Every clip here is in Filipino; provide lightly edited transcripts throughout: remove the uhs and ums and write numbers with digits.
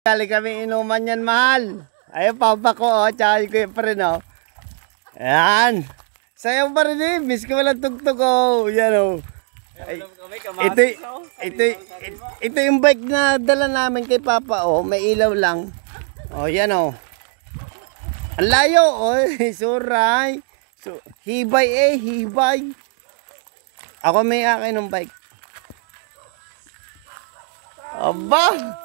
Kali kami inuman yan, mahal. Ayun, papa ko, oh. Tsaka yung kuya pa rin, oh. Ayan. Sayaw pa rin, eh. Miss ko walang tugtog, oh. Yan, oh. Ay, ito yung bike na dala namin kay papa, oh. May ilaw lang. Oh, yan, oh. Ang layo, oh. Suray. Hibay, eh. Hibay. Ako may akin ng bike. Aba!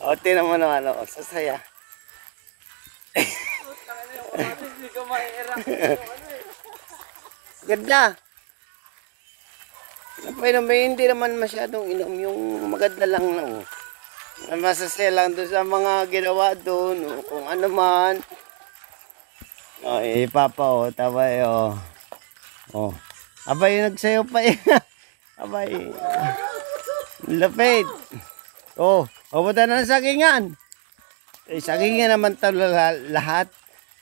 O, tinan mo naman ako, sasaya. Ganda. Hindi naman masyadong inom, yung maganda lang lang. Masasaya lang doon sa mga ginawa doon, o kung ano man. O, papa, o, tabay, o. O, abay, nagsayo pa eh. Abay. Lapit. Oh, pupunta na ng sagingan. Eh, sagingan naman talaga lahat.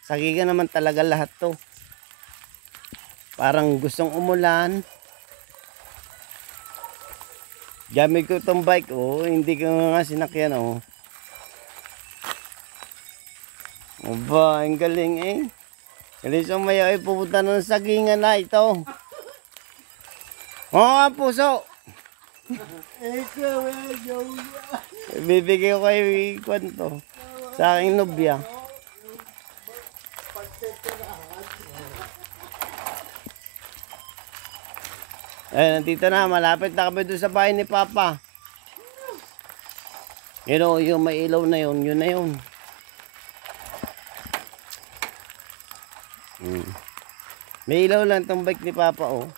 Sagingan naman talaga lahat to. Parang gustong umulan. Gamit ko tong bike, oh. Hindi ko nga sinakyan, oh. Aba, ang galing eh. Galing sumaya ay pupunta na ng sagingan na ito. Oh, puso. Bibigay ko kayo kwento sa aking nobya. Ayun, nandito na. Malapit na kami doon sa bahay ni Papa. Yun o, yung may ilaw na yun. Yun na yun. May ilaw lang itong bike ni Papa, oh.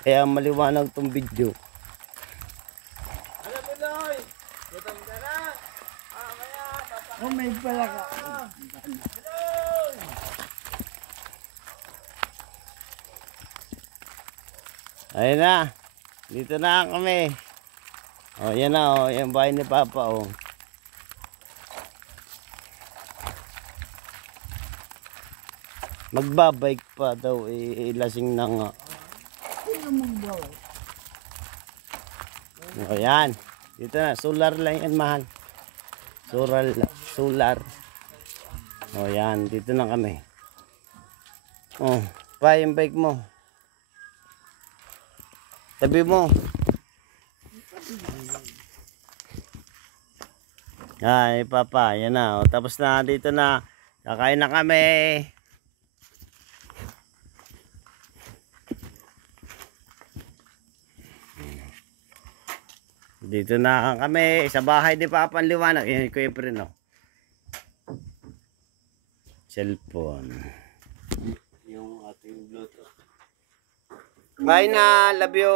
Kaya maliwanag tong video. Alam mo, Loy! Gutom ka na! Mamaya, papakain. Oh, may pala ka. Ayun na. Dito na kami. Oh, yan na, oh. Yung bahay ni Papa, oh. Magbabike pa daw, lasing na nga. O yan. Dito na. Solar lang yan, mahal. Solar. O yan. Dito na kami. O. Pa yung bike mo. Tabi mo. Ay, Papa. Yan na. O, tapos na. Dito na. Kakain na kami. Dito na kami sa bahay ni Papa ang liwanag. Yan ko yung preno. Cellphone. Yung ating Bluetooth. Bye na. Love you.